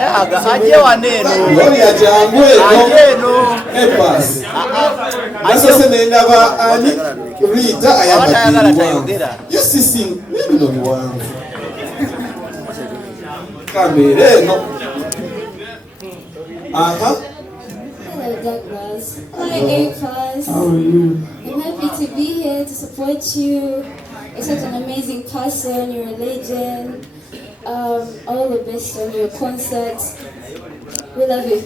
Aje waneno. Gloria jangwe. Ajeno. Epas. Nasose nendaba ani Rita ayagala. You see sing maybe no one. Kamere no. Hello Douglas. Hi A-Plus. How are you? I'm happy to be here to support you. You're such an amazing person, you're a legend. All the best on your concerts. We love you.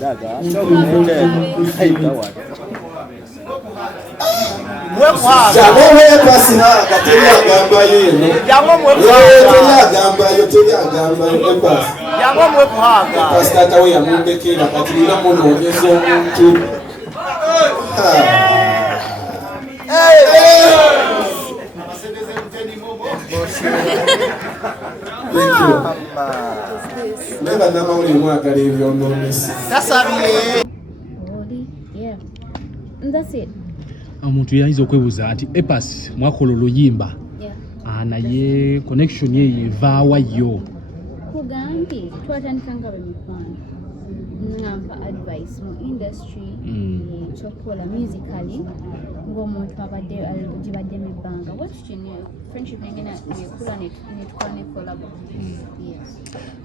Thank you. Never know how you want to leave your notice. That's it. Yeah. And that's it. Omuntu yayinza okwebuuza nti Epas mwakola oluyimba naye connection ye yevaawa yo kugambi twatandikanga bemikwano ngampa advice mu industry kyokukola musically ng'omuntu abadde gibadde mu bbanga watukino friendship nengena ekula netukola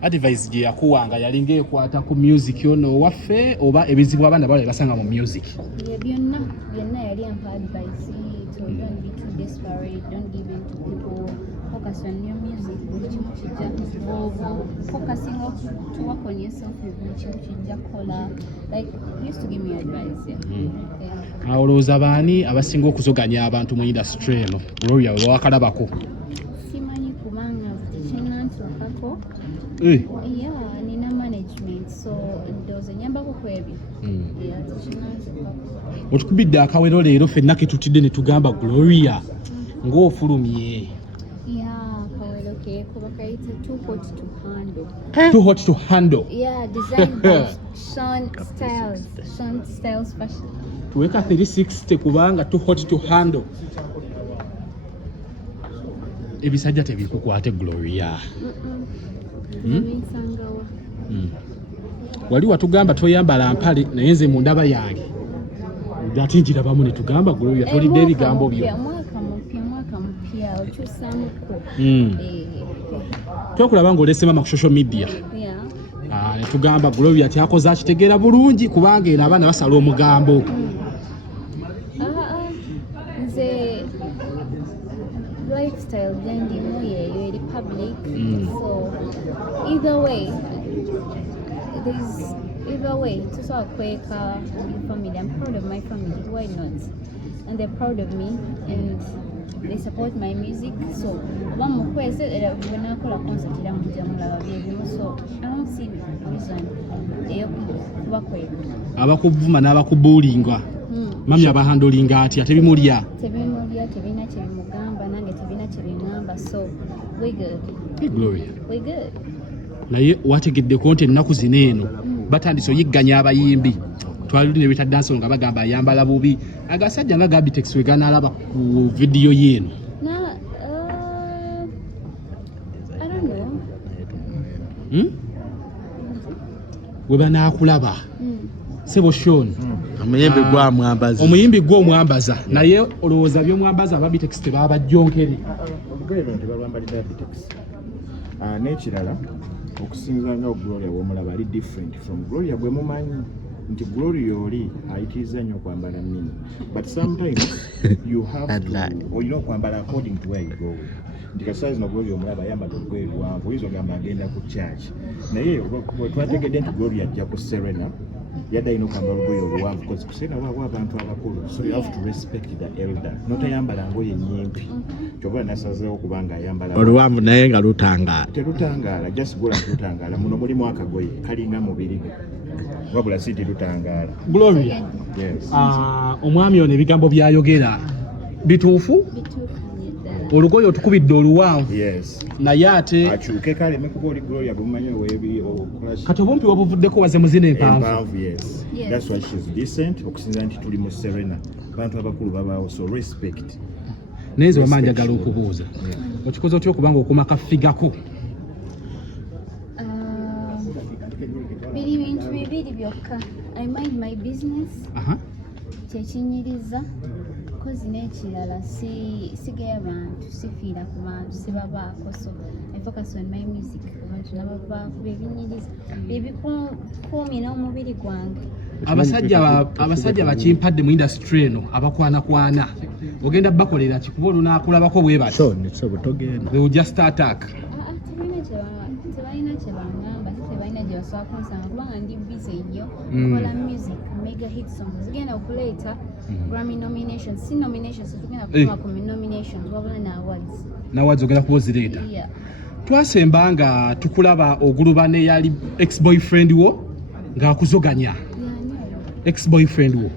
advice gye yakuwanga yalinga ekwata ku music ono waffe oba ebizibu abaana bawala basanga mu music byonna yali ampa advice to don't be too desperate, don't give in to people, focus on your music, focusing to work on yourself like he used to give me advice. Olowooza baani abasinga okuzoganya abantu mu industry eno Gloria we wakalabako? Simanyi kubanga tekinnantuukako. Nina management so ndowooza nyambako ku ebyo. Tekinnantuukako. Otukubidde akawero leero ffenna ke tutidde ne tugamba Gloria ng'ofulumye. Akawero ke kuba kayita too hot to handle. Too hot to handle. Designed by Sean Styles Fashion. Tuweka 360 kubanga too hot to handle. Ebisajja tebikukwate Gloria. Wali watugamba toyambala mpale naye nze mu ndaba yange ate njirabamu ne tugamba Gloria tolidde ebigambo byo. Mwaka mpya okyusamuko. Twakulaba ng'olese mama ku social media. Ne tugamba Gloria tyakoze akitegeera bulungi kubanga eno abaana basala omugambo. Nze lifestyle gyendimu yeeyo eri public. So either way tusobola kweka family. I'm proud of my family, why not? And they're proud of me and they support my music. So one kwese when I call a concert ira mujamula babimu, so I don't see reason kuba kweka abakuvuma n'abakubuulinga mami abahandolinga ati tebimulya tebina kyebimugamba nange tebina kyebingamba, so we good. Hey Gloria, we good. Naye wategedde konti ennaku zino eno batandise oyigganya abayimbi twaludi ne bita dance nga bagamba ayambala bubi agasajja nga Gabitex we ganalaba ku video yeno. I don't know. We banaakulaba sebo Sean omuyimbi gw'omwambaza naye olowooza by'omwambaza Gabitex tebabajjonkere n'ekirala okusinza nga Gloria w'omulaba ali different from Gloria gwe mumanyi nti Gloria oli ayitiriza nnyo okwambala mini, but sometimes you have to olina okwambala according to where you go. Nti kasaazi zino Gloria omulaba ayambala olugoye luwanvu oyinza ogamba agenda ku church, naye bwe twategedde nti Gloria ajja ku Serena yadde alina okwambala olugoye oluwanvu because ku Serena waliwo abantu abakulu, so you have to respect the elder, notayambala ngoye nnyimpi. Kyova nasazeewo kubanga ayambala oluwanvu naye nga lutangaala. Terutangaala, just gola terutangaala. Muno mulimu akagoye kalinga mubiri gwe wabula si terutangaala. Gloria, yes. Omwami ono ebigambo byayogera bituufu? Olugoye otukubidde oluwanvu. Yes. Naye ate akyuke kaleme kuba oli Gloria gumumanyi weebi okola kati obumpi wabuvuddeko waze muzina empanvu. Yes. That's why she's decent okusinza nti tuli mu Serena bantu abakulu babaawo, so respect. Neze wamanjagala okubuuza okikoze otya okubanga okuma kafigako? I mind my business. Kyekinyiriza kozi n'ekirala sigayo abantu sifiira ku bantu sibabaako so I focus on my music abantu nababaako bebinyiriza bebikuumye n'omubiri gwange. Abasajja bakimpadde mu industry eno abakwana ogenda bakolera kikuba olunaakulabako bwe bati they will just attack. Tebalina kye bangamba tebalina gye basobola kunsanga kubanga ndi busy nnyo kola music mega hit songs zigenda okuleeta Grammy nominations si nominations zigenda kuba ku nominations wabula na awards ogenda kuba ozireeta. Twasemba nga tukulaba oguluba ne yali ex-boyfriend wo ng'akuzoganya ex-boyfriend wo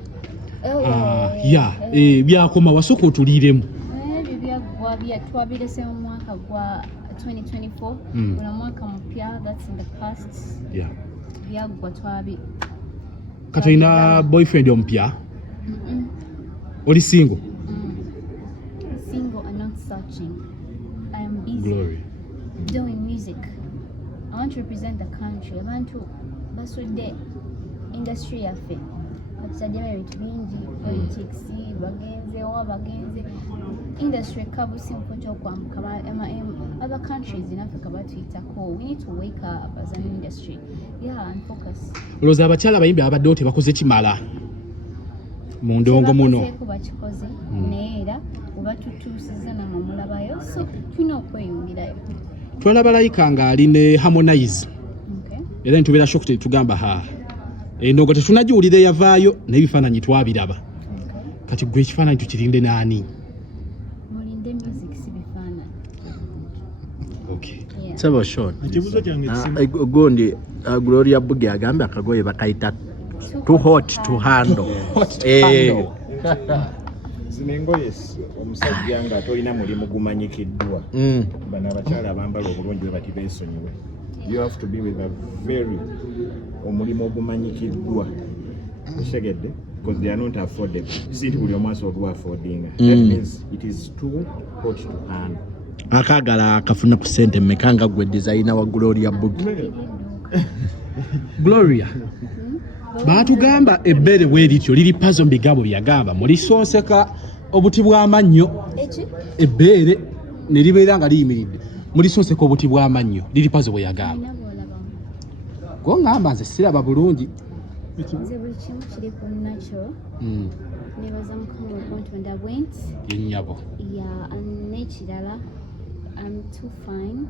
byakoma wasooka otuliiremu. Twabirese mu mwaka gwa 2024 una mwaka mpya that's in the past byagwa katolina boyfriend ompya oli single and not searching. I am busy Glory doing music. I want to represent the country. Abantu basudde industry yaffe batusajjamu ebintu bingi politics bagenze industry kabusi mpocho kwambuka other countries in Africa batuyitako. We need to wake up as an industry and focus. olowooza abakyala abayimbi abaddewo tebakoze kimala mu ndongo muno bakikoze neera oba tutuusiza namwe mulabayo so tulina okweyongerayo. twalaba layika ng'ali ne Harmonize era nitubeera shocked tugamba endongo tetunagiwulira yavaayo n'ebifaananyi twabiraba kati gwe ekifaananyi tukirinde n'ani? Mulinde music si bifaananyi. Sebo short. Ekibuzo kyange Gundi Gloria Bugie agambye akagoye bakayita too hot to handle. Zinengoye omusajja nga tolina mulimu gumanyikiddwa. Bano abakyala abambala obulungi bwe bati beesonyiwe. You have to be with a very omulimu ogumanyikiddwa. Oshegedde? Because they are not affordable. Sinti buli omu asobola affordinga. That means it is too hot to handle. Akagala akafuna ku sente mmeka nga gwe designer wa Gloria Bugie. Gloria baatugamba ebbere bwerityo liri pazo mbigambo byagamba mulisonseka obuti bw'amannyo ebbere ne libeera nga liyimiridde mulisonseka obuti bw'amannyo liri pazo bwe yagamba go ngamba nze siraba bulungi nze buli kimu kiri ku nakyo nebaza mukama okontonda bwent yennyabo n'ekirala I'm too fine,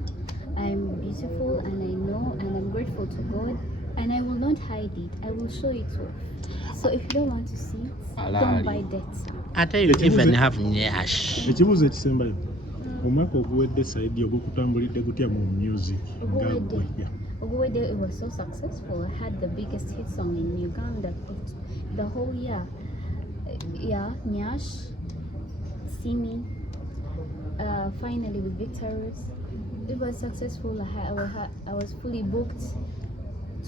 I'm beautiful, and I know, and I'm grateful to God, and I will not hide it. I will show it off. So if you don't want to see it, don't buy that. I tell you, even have nyash. Ekibuzo ekisembayo omwaka oguwedde saidi ogukutambulidde gutya mu music nga gwe? Oguwedde, it was so successful. I had the biggest hit song in Uganda the whole year. Nyash, See Me. Finally with Victorious, it was successful. I was fully booked.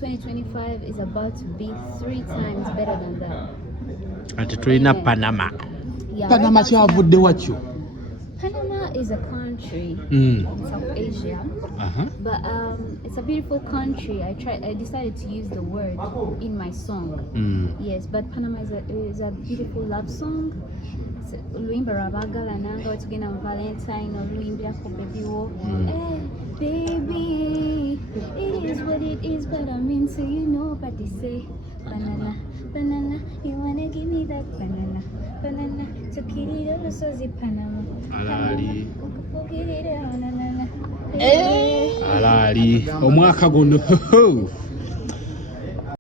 2025 is about to be 3 times better than that. Ati tulina Panama. Panama kyavudde wakyo? Panama is a country in South Asia, but it's a beautiful country. I decided to use the word in my song. Yes, but Panama is a beautiful love song. Oluyimba lwabagala nanga watugenda mu Valentine oluyimbirako baby wo. Baby, it is what it is, but I'm into you know, but they say banana, banana, you wanna give me that banana, banana, to kill it all, so the Panama. Alali. Alali. Alali. Omwaka guno.